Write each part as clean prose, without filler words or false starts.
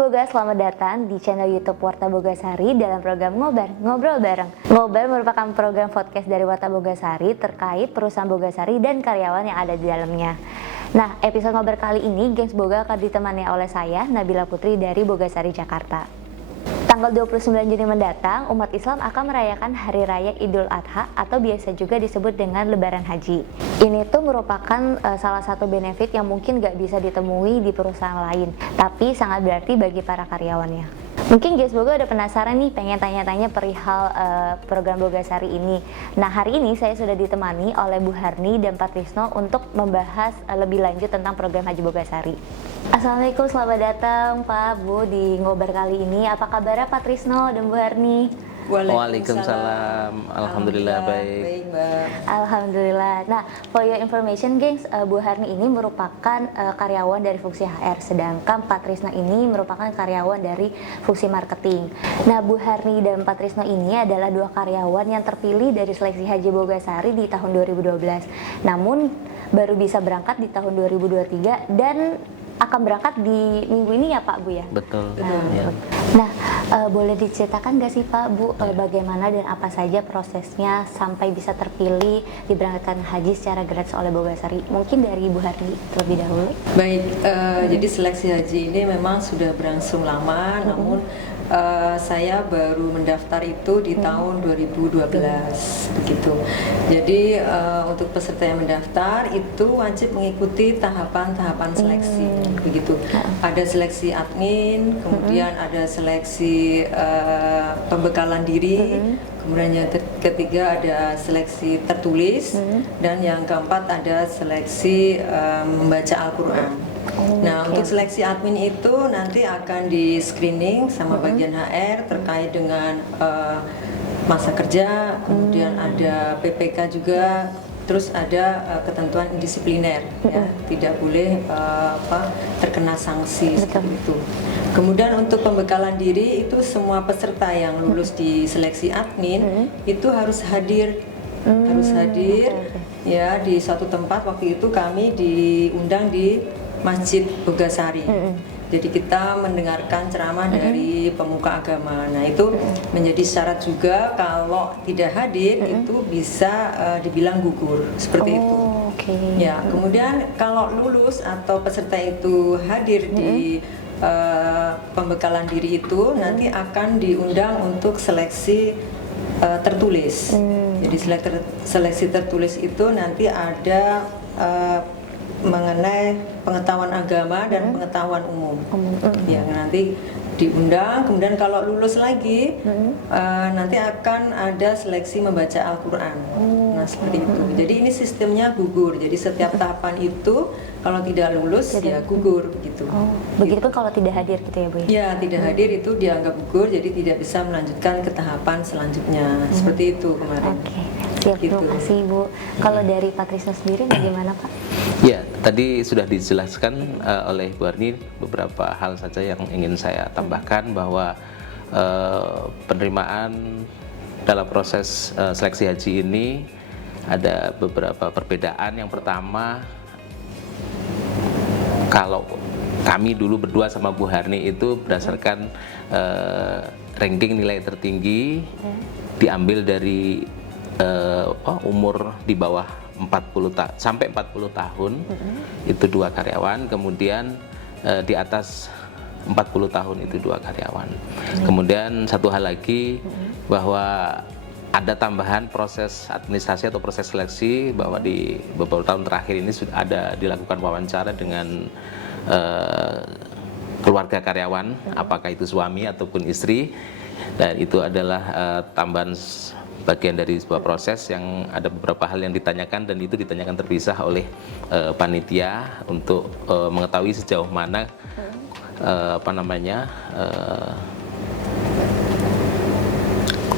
Boga, selamat datang di channel YouTube Warta Bogasari dalam program Ngobrol Bareng. Ngobrol merupakan program podcast dari Warta Bogasari terkait perusahaan Bogasari dan karyawan yang ada di dalamnya. Nah, episode ngobrol kali ini, Gengs Boga akan ditemani oleh saya, Nabila Putri dari Bogasari Jakarta. Tanggal 29 Juni mendatang, umat Islam akan merayakan Hari Raya Idul Adha atau biasa juga disebut dengan Lebaran Haji. Ini tuh merupakan salah satu benefit yang mungkin gak bisa ditemui di perusahaan lain, tapi sangat berarti bagi para karyawannya. Mungkin Gengs Boga udah penasaran nih, pengen tanya-tanya perihal program Bogasari ini. Nah, hari ini saya sudah ditemani oleh Bu Harni dan Pak Trisno untuk membahas lebih lanjut tentang program Haji Bogasari. Assalamualaikum, selamat datang Pak, Bu di Ngobrol kali ini. Apa kabar Pak Trisno dan Bu Harni? Waalaikumsalam. Alhamdulillah baik. Mbak. Alhamdulillah. Nah, for your information, gengs, Bu Harni ini merupakan karyawan dari fungsi HR, sedangkan Pak Trisno ini merupakan karyawan dari fungsi marketing. Nah, Bu Harni dan Pak Trisno ini adalah dua karyawan yang terpilih dari seleksi Haji Bogasari di tahun 2012. Namun baru bisa berangkat di tahun 2023 dan akan berangkat di minggu ini ya Pak Bu ya? Betul. Nah, boleh diceritakan nggak sih Pak Bu bagaimana dan apa saja prosesnya sampai bisa terpilih diberangkatkan haji secara gratis oleh Bogasari? Mungkin dari Ibu Harni terlebih dahulu. Baik, jadi seleksi haji ini memang sudah berlangsung lama, namun saya baru mendaftar itu di tahun 2012 begitu. Jadi untuk peserta yang mendaftar itu wajib mengikuti tahapan-tahapan seleksi begitu. Ada seleksi admin, kemudian ada seleksi pembekalan diri, kemudian yang ketiga ada seleksi tertulis, dan yang keempat ada seleksi membaca Al-Quran. Nah, untuk seleksi admin itu nanti akan di screening sama bagian HR terkait dengan masa kerja, kemudian ada PPK juga, terus ada ketentuan disipliner, ya, tidak boleh terkena sanksi seperti itu. Kemudian untuk pembekalan diri itu semua peserta yang lulus di seleksi admin itu harus hadir. Ya, di suatu tempat. Waktu itu kami diundang di Masjid Bogasari. Jadi kita mendengarkan ceramah dari pemuka agama. Nah, itu menjadi syarat juga kalau tidak hadir itu bisa dibilang gugur seperti itu. Ya, kemudian kalau lulus atau peserta itu hadir di pembekalan diri itu nanti akan diundang untuk seleksi tertulis. Jadi seleksi tertulis itu nanti ada mengenai pengetahuan agama dan pengetahuan umum. Ya, nanti diundang, kemudian kalau lulus lagi nanti akan ada seleksi membaca Al-Quran. Nah, seperti itu. Jadi ini sistemnya gugur. Jadi setiap tahapan itu kalau tidak lulus ya gugur begitu. Begitupun kalau tidak hadir gitu ya Bu? Ya, tidak hadir itu dianggap gugur, jadi tidak bisa melanjutkan ke tahapan selanjutnya. Seperti itu kemarin. Siap, terima kasih Bu. Kalau dari Pak Trisno sendiri bagaimana Pak? Ya, tadi sudah dijelaskan oleh Bu Harni beberapa hal saja yang ingin saya tambahkan, bahwa penerimaan dalam proses seleksi haji ini ada beberapa perbedaan. Yang pertama, kalau kami dulu berdua sama Bu Harni itu berdasarkan ranking nilai tertinggi diambil dari umur di bawah 40 sampai 40 tahun, itu 2 karyawan, kemudian di atas 40 tahun itu 2 karyawan. Kemudian satu hal lagi, bahwa ada tambahan proses administrasi atau proses seleksi, bahwa di beberapa tahun terakhir ini sudah ada dilakukan wawancara dengan keluarga karyawan, apakah itu suami ataupun istri, dan itu adalah tambahan bagian dari sebuah proses yang ada beberapa hal yang ditanyakan, dan itu ditanyakan terpisah oleh panitia untuk mengetahui sejauh mana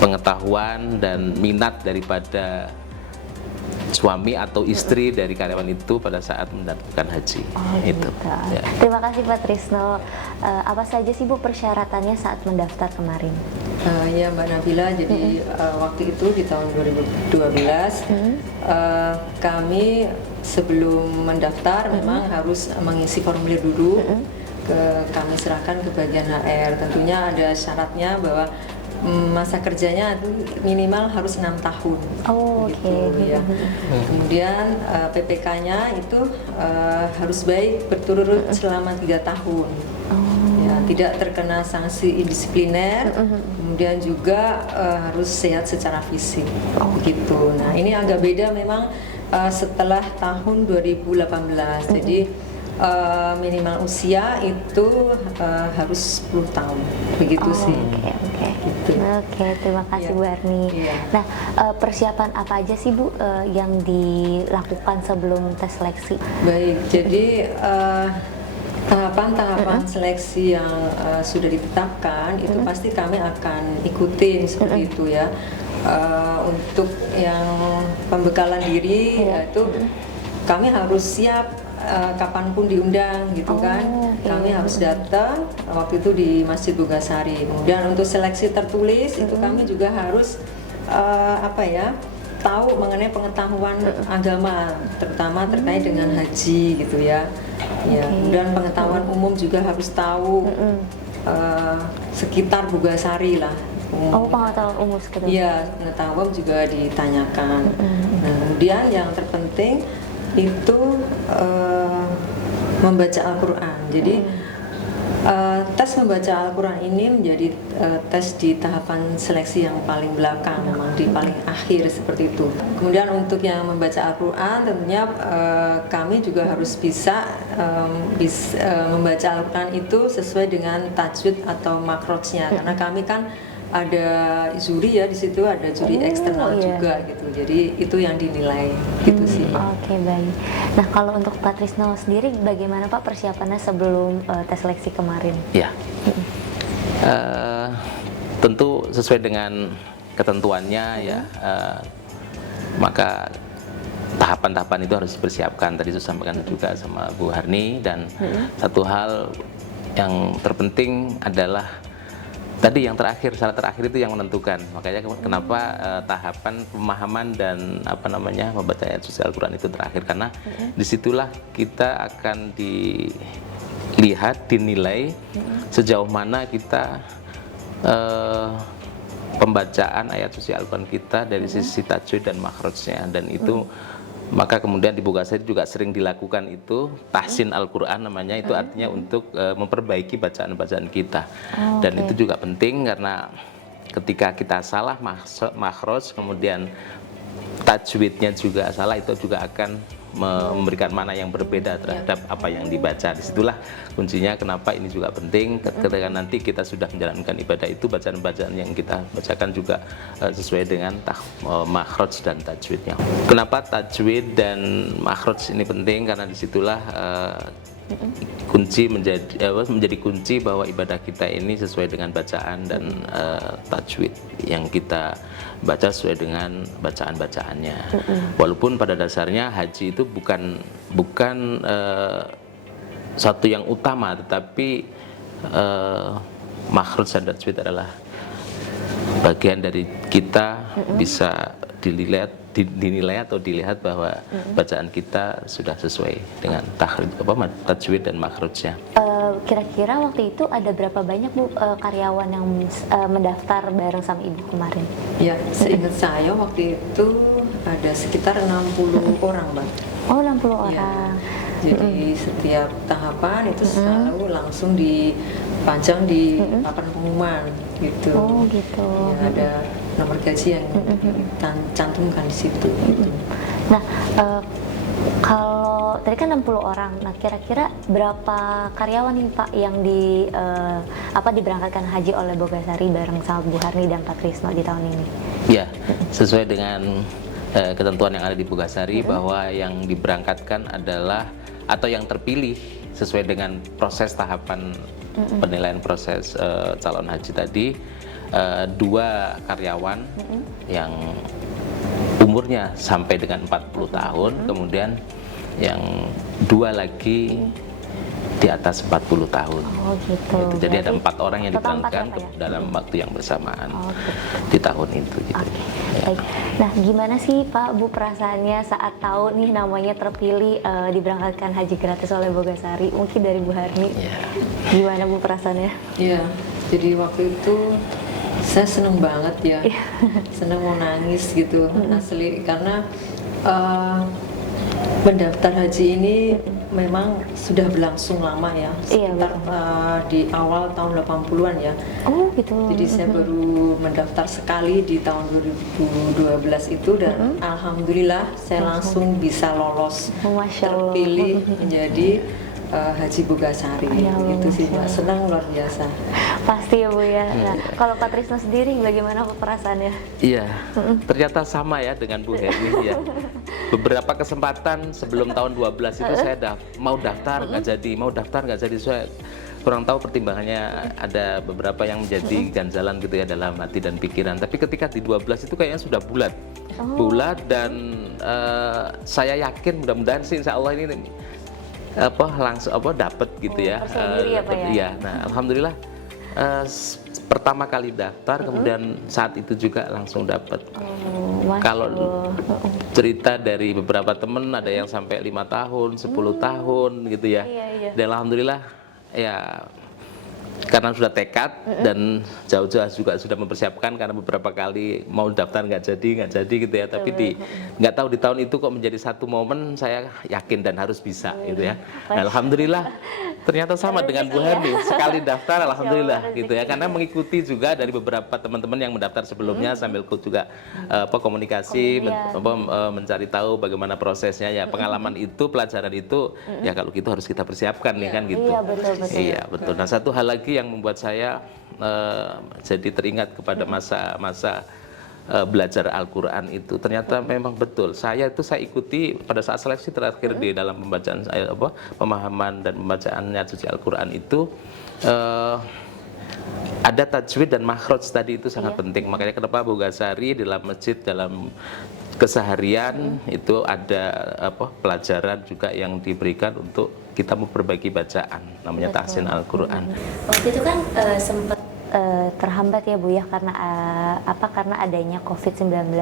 pengetahuan dan minat daripada suami atau istri dari karyawan itu pada saat mendapatkan haji. Itu. Ya. Terima kasih Pak Trisno. Apa saja sih Bu persyaratannya saat mendaftar kemarin? Ya Mbak Nabila, jadi waktu itu di tahun 2012 kami sebelum mendaftar memang harus mengisi formulir dulu. kami serahkan ke bagian HR. Tentunya ada syaratnya bahwa masa kerjanya itu minimal harus 6 tahun. Oh, oke. Gitu, ya. Kemudian PPK-nya itu harus baik berturut-turut selama 3 tahun. Ya, tidak terkena sanksi indisipliner. Kemudian juga harus sehat secara fisik. Begitu. Nah, ini agak beda memang setelah tahun 2018. Jadi minimal usia itu harus 10 tahun. Begitu sih. Oke. Gitu. Oke, terima kasih Iya. Bu Harni. Iya. Nah, persiapan apa aja sih Bu yang dilakukan sebelum tes seleksi? Baik, jadi tahapan-tahapan seleksi yang sudah ditetapkan itu pasti kami akan ikutin seperti itu ya. Untuk yang pembekalan diri yaitu kami harus siap kapanpun diundang gitu kan. Kami harus datang waktu itu di Masjid Bogasari. Kemudian untuk seleksi tertulis itu kami juga harus tahu mengenai pengetahuan agama, terutama terkait dengan haji gitu ya. Ya, kemudian pengetahuan umum juga harus tahu sekitar Bogasari lah. Pengetahuan umum sekitar. Iya, pengetahuan juga ditanyakan. Nah, kemudian yang terpenting itu membaca Al-Quran. Jadi tes membaca Al-Quran ini menjadi tes di tahapan seleksi yang paling belakang, memang di paling akhir seperti itu. Kemudian untuk yang membaca Al-Quran tentunya kami juga harus bisa membaca Al-Quran itu sesuai dengan tajwid atau makrotnya, karena kami kan ada juri ya, di situ ada juri eksternal juga gitu. Jadi itu yang dinilai gitu sih. Oke, baik. Nah, kalau untuk Pak Trisno sendiri bagaimana Pak persiapannya sebelum tes seleksi kemarin? Ya, tentu sesuai dengan ketentuannya ya, maka tahapan-tahapan itu harus dipersiapkan. Tadi saya sampaikan juga sama Bu Harni, dan satu hal yang terpenting adalah tadi yang terakhir, syarat terakhir itu yang menentukan. Makanya kenapa tahapan pemahaman dan membaca ayat suci Al-Quran itu terakhir, karena disitulah kita akan dilihat, dinilai sejauh mana kita pembacaan ayat suci Al-Quran kita dari sisi tajwid dan makhrajnya, dan itu maka kemudian di Bogasari juga sering dilakukan itu tahsin Al-Quran namanya, itu artinya untuk memperbaiki bacaan-bacaan kita. Dan itu juga penting karena ketika kita salah makhraj kemudian tajwidnya juga salah, itu juga akan memberikan mana yang berbeda terhadap apa yang dibaca. Disitulah kuncinya kenapa ini juga penting ketika nanti kita sudah menjalankan ibadah itu, bacaan-bacaan yang kita bacakan juga sesuai dengan makhraj dan tajwidnya. Kenapa tajwid dan makhraj ini penting? Karena disitulah kunci menjadi kunci bahwa ibadah kita ini sesuai dengan bacaan dan tajwid yang kita baca sesuai dengan bacaan-bacaannya. Walaupun pada dasarnya haji itu bukan satu yang utama, tetapi makhraj dan tajwid adalah bagian dari kita bisa dinilai atau dilihat bahwa bacaan kita sudah sesuai dengan tajwid dan makhrajnya. Kira-kira waktu itu ada berapa banyak Bu karyawan yang mendaftar bareng sama Ibu kemarin? Ya, seingat saya waktu itu ada sekitar 60 orang, Mbak. Oh, 60 orang. Ya. Jadi setiap tahapan itu selalu langsung dipajang di papan pengumuman gitu. Oh, gitu. Ya, ada nomor gaji yang cantumkan di situ. Gitu. Nah, kalau tadi kan 60 orang, nah kira-kira berapa karyawan nih Pak yang diberangkatkan haji oleh Bogasari bareng sama Bu Harni dan Pak Trisno di tahun ini? Ya, sesuai dengan ketentuan yang ada di Bogasari bahwa yang diberangkatkan adalah atau yang terpilih sesuai dengan proses tahapan penilaian proses calon haji tadi, 2 karyawan yang umurnya sampai dengan 40 tahun, kemudian yang 2 lagi di atas 40 tahun. Oh gitu. Gitu. Jadi ada 4 orang yang total 4 diberangkatkan ya, Pak, ya? dalam waktu yang bersamaan Oh, gitu. di tahun itu. Gitu. Oke, baik. Nah, gimana sih Pak Bu perasaannya saat tahu nih namanya terpilih diberangkatkan haji gratis oleh Bogasari? Mungkin dari Bu Harni. Ya. Gimana Bu perasaannya? Iya, jadi waktu itu saya seneng banget ya, seneng mau nangis gitu asli karena mendaftar haji ini memang sudah berlangsung lama ya, Iya, sekitar di awal tahun 80-an ya. Oh gitu. Jadi saya baru mendaftar sekali di tahun 2012 itu dan alhamdulillah saya langsung bisa lolos Masya Allah. terpilih menjadi Haji Bogasari. Ya Allah, Gitu sih Mbak, Masya senang luar biasa. Pasti ya Bu ya. Nah, kalau Pak Trisno sendiri bagaimana Pak perasaannya? Iya, ternyata sama ya dengan Bu Heni ya. Beberapa kesempatan sebelum tahun 12 itu saya mau daftar nggak jadi, mau daftar nggak jadi. Saya kurang tahu pertimbangannya, ada beberapa yang menjadi ganjalan gitu ya dalam hati dan pikiran. Tapi ketika di 12 itu kayaknya sudah bulat, bulat dan saya yakin mudah-mudahan sih insya Allah ini langsung dapat gitu ya. Percaya diri ya, Pak, ya? Iya, nah alhamdulillah pertama kali daftar kemudian saat itu juga langsung dapat. Masya Kalau Allah. cerita dari beberapa temen ada yang sampai 5 tahun, 10 tahun gitu ya. Iya, iya. Dan alhamdulillah ya karena sudah tekad dan jauh-jauh juga sudah mempersiapkan karena beberapa kali mau daftar nggak jadi gitu ya. Tapi nggak tahu di tahun itu kok menjadi satu momen saya yakin dan harus bisa gitu ya. Nah, alhamdulillah ternyata sama dengan Bu Harni, sekali daftar alhamdulillah gitu ya, karena mengikuti juga dari beberapa teman-teman yang mendaftar sebelumnya sambil ikut juga komunikasi, mencari tahu bagaimana prosesnya ya, pengalaman itu, pelajaran itu ya kalau gitu harus kita persiapkan nih kan gitu. Iya, betul. Iya betul. Nah satu hal lagi yang membuat saya jadi teringat kepada masa-masa belajar Al-Quran itu ternyata memang betul. Saya ikuti pada saat seleksi terakhir di dalam pembacaan pemahaman dan pembacaannya suci Al-Quran itu ada tajwid dan makhraj tadi itu sangat penting. Makanya kenapa Bogasari dalam masjid dalam keseharian itu ada pelajaran juga yang diberikan untuk kita memperbaiki bacaan, namanya tahsin Al-Quran. Waktu itu kan sempat terhambat ya Bu ya karena karena adanya COVID-19.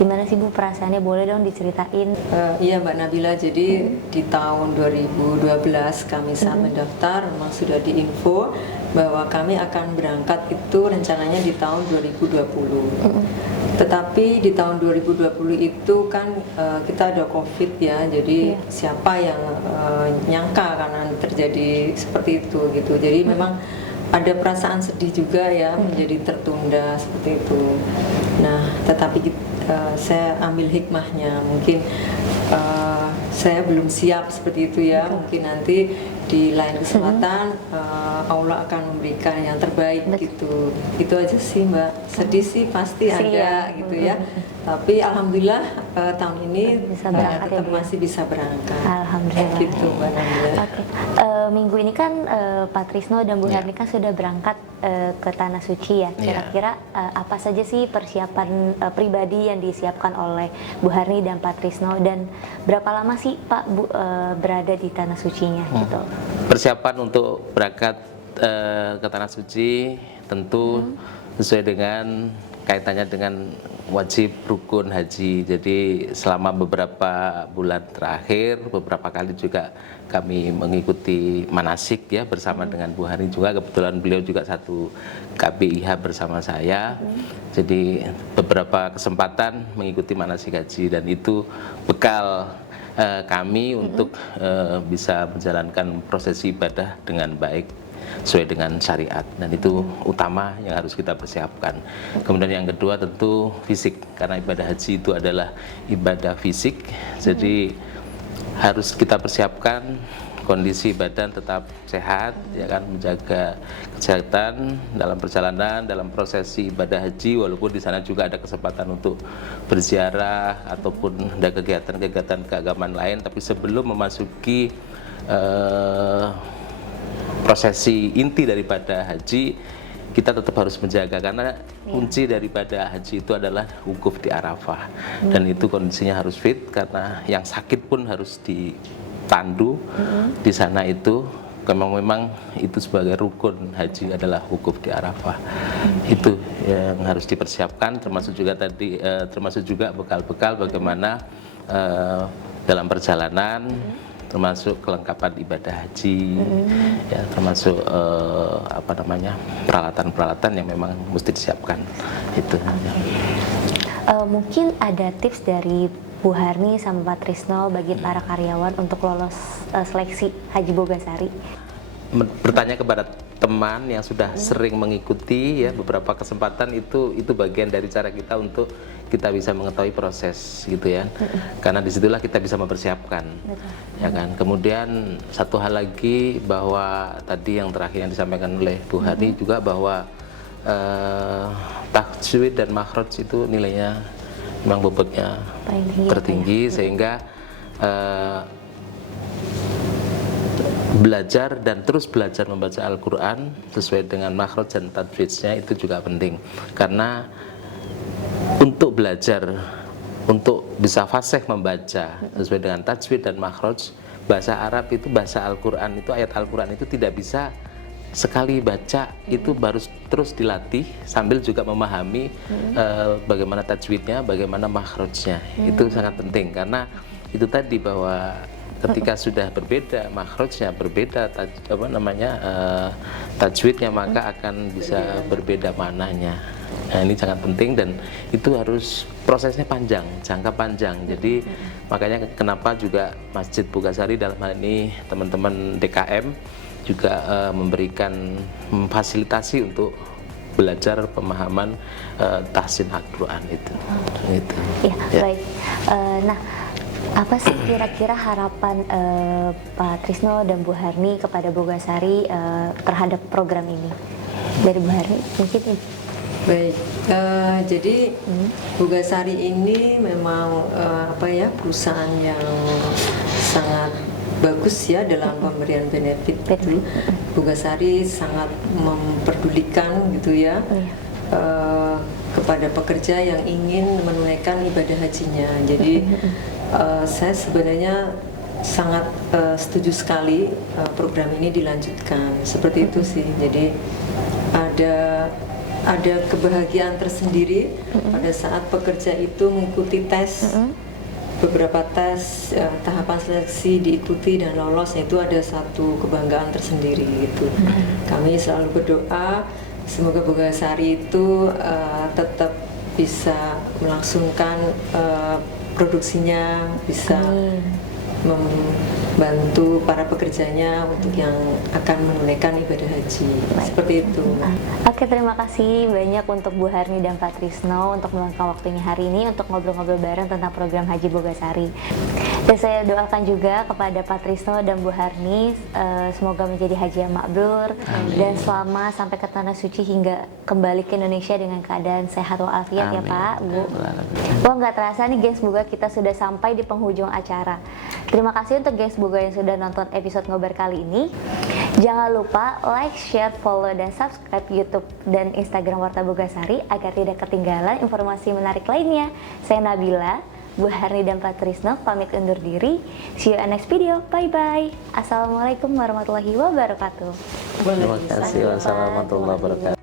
Gimana sih Bu perasaannya? Boleh dong diceritain? Iya Mbak Nabila, jadi di tahun 2012 kami saat mendaftar memang sudah diinfo bahwa kami akan berangkat itu rencananya di tahun 2020. Tetapi di tahun 2020 itu kan kita ada COVID ya, jadi siapa yang nyangka karena terjadi seperti itu gitu. Jadi memang ada perasaan sedih juga ya menjadi tertunda seperti itu. Nah, tetapi saya ambil hikmahnya, mungkin saya belum siap seperti itu ya. Mungkin nanti di lain kesempatan Allah akan memberikan yang terbaik gitu. Itu aja sih Mbak. Sedih sih pasti ada gitu ya. Tapi alhamdulillah tahun ini bisa berangkat tetap ya, Bu? masih bisa berangkat. Alhamdulillah. Gitu Mbak Nabila. Oke. Minggu ini kan Pak Trisno dan Bu Harni kan sudah berangkat ke Tanah Suci ya. Kira-kira apa saja sih persiapan pribadi yang disiapkan oleh Bu Harni dan Pak Trisno, dan berapa lama sih Pak Bu berada di Tanah Sucinya gitu? Persiapan untuk berangkat ke Tanah Suci tentu sesuai dengan kaitannya dengan wajib rukun haji. Jadi selama beberapa bulan terakhir, beberapa kali juga kami mengikuti manasik ya bersama dengan Bu Harni juga. Kebetulan beliau juga satu KBIH bersama saya. Jadi beberapa kesempatan mengikuti manasik haji dan itu bekal kami untuk bisa menjalankan prosesi ibadah dengan baik sesuai dengan syariat, dan itu utama yang harus kita persiapkan. Kemudian yang kedua tentu fisik, karena ibadah haji itu adalah ibadah fisik, jadi harus kita persiapkan kondisi badan tetap sehat, ya kan, menjaga kesehatan dalam perjalanan, dalam prosesi ibadah haji, walaupun di sana juga ada kesempatan untuk berziarah ataupun ada kegiatan-kegiatan keagamaan lain, tapi sebelum memasuki prosesi inti daripada haji, kita tetap harus menjaga, karena kunci daripada haji itu adalah wukuf di Arafah, dan itu kondisinya harus fit, karena yang sakit pun harus dipandu di sana itu memang itu sebagai rukun haji adalah wukuf di Arafah. Itu yang harus dipersiapkan, termasuk juga tadi termasuk juga bekal-bekal bagaimana dalam perjalanan, termasuk kelengkapan ibadah haji, ya, termasuk peralatan-peralatan yang memang mesti disiapkan. Itu. Mungkin ada tips dari Bu Harni sama Pak Trisno bagi para karyawan untuk lolos seleksi Haji Bogasari. Bertanya kepada teman yang sudah sering mengikuti ya beberapa kesempatan, itu bagian dari cara kita untuk kita bisa mengetahui proses gitu ya. Karena disitulah kita bisa mempersiapkan. Ya kan. Kemudian satu hal lagi, bahwa tadi yang terakhir yang disampaikan oleh Bu Harni juga, bahwa tajwid dan makhraj itu nilainya memang bobotnya tertinggi, sehingga belajar dan terus belajar membaca Al-Quran sesuai dengan makhraj dan tajwidnya itu juga penting. Karena untuk belajar, untuk bisa fasih membaca sesuai dengan tajwid dan makhraj, bahasa Arab itu, bahasa Al-Quran itu, ayat Al-Quran itu tidak bisa sekali baca itu baru terus dilatih sambil juga memahami bagaimana tajwidnya, bagaimana makhrajnya. Itu sangat penting, karena itu tadi bahwa ketika sudah berbeda makhrajnya, berbeda tajwidnya, maka akan bisa berbeda maknanya. Nah, ini sangat penting dan itu harus prosesnya panjang, jangka panjang. Jadi makanya kenapa juga Masjid Bogasari dalam hal ini teman-teman DKM juga memberikan fasilitasi untuk belajar pemahaman tahsin Al-Quran itu. Gitu. Ya, baik. Nah, apa sih kira-kira harapan Pak Trisno dan Bu Harni kepada Bogasari terhadap program ini? Dari Bu Harni mungkin. Baik, jadi Bogasari ini memang perusahaan yang sangat bagus ya dalam pemberian benefit itu. Bogasari sangat memperdulikan gitu ya kepada pekerja yang ingin menunaikan ibadah hajinya. Jadi saya sebenarnya sangat setuju sekali program ini dilanjutkan seperti itu sih. Jadi ada kebahagiaan tersendiri pada saat pekerja itu mengikuti tes. Beberapa tes tahapan seleksi diikuti dan lolos, itu ada satu kebanggaan tersendiri gitu. Kami selalu berdoa semoga Bogasari itu tetap bisa melangsungkan produksinya, bisa membantu para pekerjanya untuk yang akan menunaikan ibadah haji. Seperti itu. Oke, terima kasih banyak untuk Bu Harni dan Pak Trisno untuk meluangkan waktunya hari ini untuk ngobrol-ngobrol bareng tentang program Haji Bogasari. Dan saya doakan juga kepada Pak Trisno dan Bu Harni semoga menjadi haji yang mabrur dan selamat sampai ke tanah suci hingga kembali ke Indonesia dengan keadaan sehat walafiat ya Pak, Bu. Wah, nggak terasa nih gengs Boga, kita sudah sampai di penghujung acara. Terima kasih untuk gengs Boga yang sudah nonton episode ngobar kali ini. Jangan lupa like, share, follow, dan subscribe YouTube dan Instagram Warta Bogasari agar tidak ketinggalan informasi menarik lainnya. Saya Nabila, Bu Harni dan Pak Trisno pamit undur diri. See you in next video. Bye-bye. Assalamualaikum warahmatullahi wabarakatuh. Terima kasih. Wassalamualaikum warahmatullahi wabarakatuh.